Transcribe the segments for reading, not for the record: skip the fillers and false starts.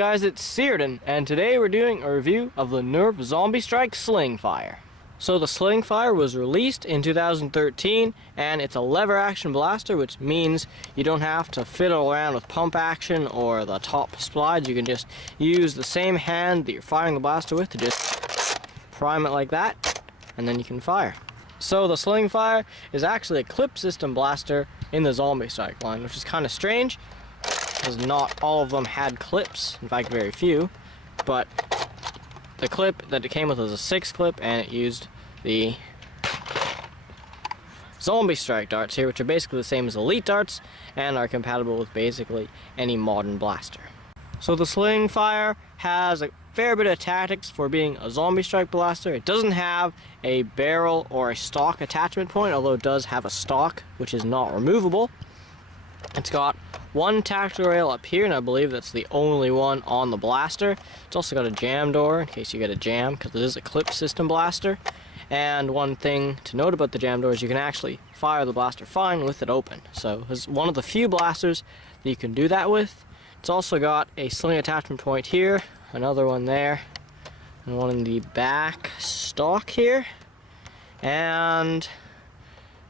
guys, it's Searden, and today we're doing a review of the Nerf Zombie Strike Slingfire. So the Slingfire was released in 2013, and it's a lever action blaster, which means you don't have to fiddle around with pump action or the top slides. You can just use the same hand that you're firing the blaster with to just prime it like that, and then you can fire. So the Slingfire is actually a clip system blaster in the Zombie Strike line, which is kind of strange, because not all of them had clips, in fact very few, but the clip that it came with was a 6 clip, and it used the Zombie Strike darts here, which are basically the same as Elite darts and are compatible with basically any modern blaster. So the Slingfire has a fair bit of tactics for being a Zombie Strike blaster. It doesn't have a barrel or a stock attachment point, although it does have a stock, which is not removable. It's got one tactical rail up here, and I believe that's the only one on the blaster. It's also got a jam door in case you get a jam, because it is a clip system blaster. And one thing to note about the jam door is you can actually fire the blaster fine with it open. So it's one of the few blasters that you can do that with. It's also got a sling attachment point here, another one there, and one in the back stock here. And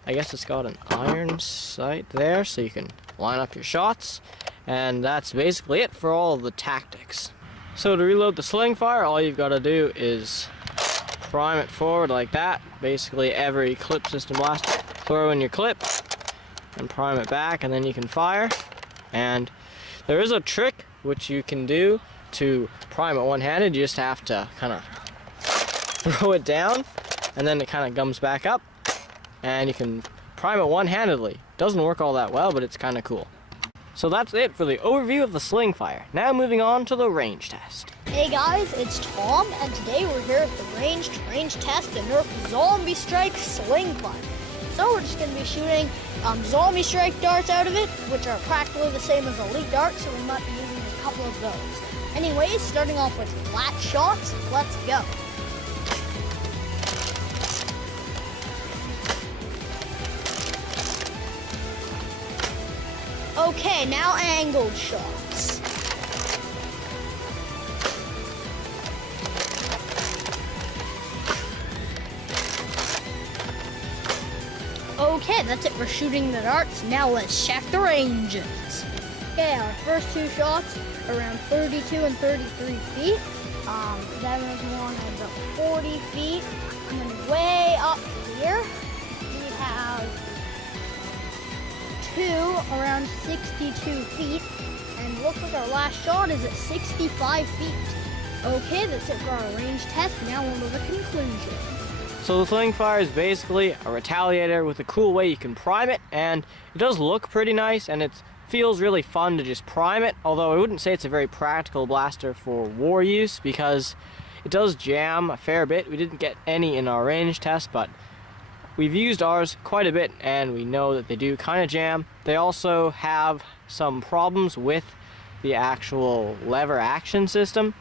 I guess it's got an iron sight there, so you can line up your shots, and that's basically it for all of the tactics. So to reload the Slingfire, all you've got to do is prime it forward like that. Basically every clip system blaster, throw in your clip and prime it back, and then you can fire. And there is a trick which you can do to prime it one-handed. You just have to kind of throw it down, and then it kind of comes back up, and you can prime it one-handedly. Doesn't work all that well, but it's kind of cool. So that's it for the overview of the Slingfire. Now moving on to the range test. Hey guys, it's Tom, and today we're here at the range test the Nerf Zombie Strike Slingfire. So we're just going to be shooting Zombie Strike darts out of it, which are practically the same as Elite darts, so we might be using a couple of those. Anyways, starting off with flat shots, let's go. Okay, now angled shots. Okay, that's it for shooting the darts. Now let's check the ranges. Okay, our first two shots around 32 and 33 feet. Then there's one at about 40 feet. And then way up here, we have two around 62 feet, and looks like our last shot is at 65 feet. Okay, that's it for our range test. Now on to the conclusion. So the Slingfire is basically a retaliator with a cool way you can prime it, and it does look pretty nice, and it feels really fun to just prime it, although I wouldn't say it's a very practical blaster for war use, because it does jam a fair bit. We didn't get any in our range test, but we've used ours quite a bit, and we know that they do kind of jam. They also have some problems with the actual lever action system,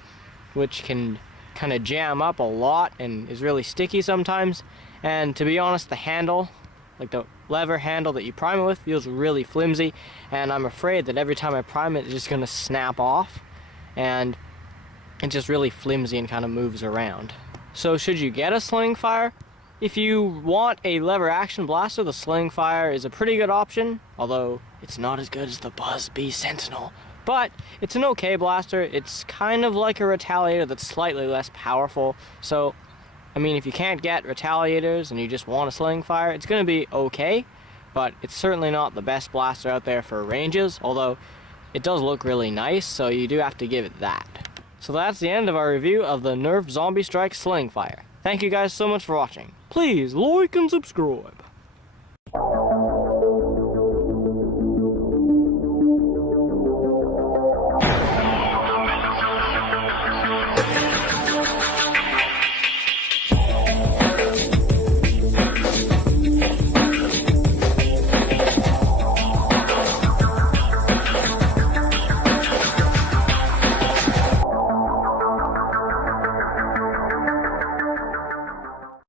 which can kind of jam up a lot and is really sticky sometimes. And to be honest, the handle, like the lever handle that you prime it with, feels really flimsy, and I'm afraid that every time I prime it, it's just going to snap off, and it's just really flimsy and kind of moves around. So should you get a Slingfire? If you want a lever action blaster, the Slingfire is a pretty good option, although it's not as good as the Buzz Bee Sentinel. But it's an okay blaster. It's kind of like a retaliator that's slightly less powerful. So, I mean, if you can't get retaliators and you just want a Slingfire, it's going to be okay, but it's certainly not the best blaster out there for ranges, although it does look really nice, so you do have to give it that. So that's the end of our review of the Nerf Zombie Strike Slingfire. Thank you guys so much for watching. Please like and subscribe.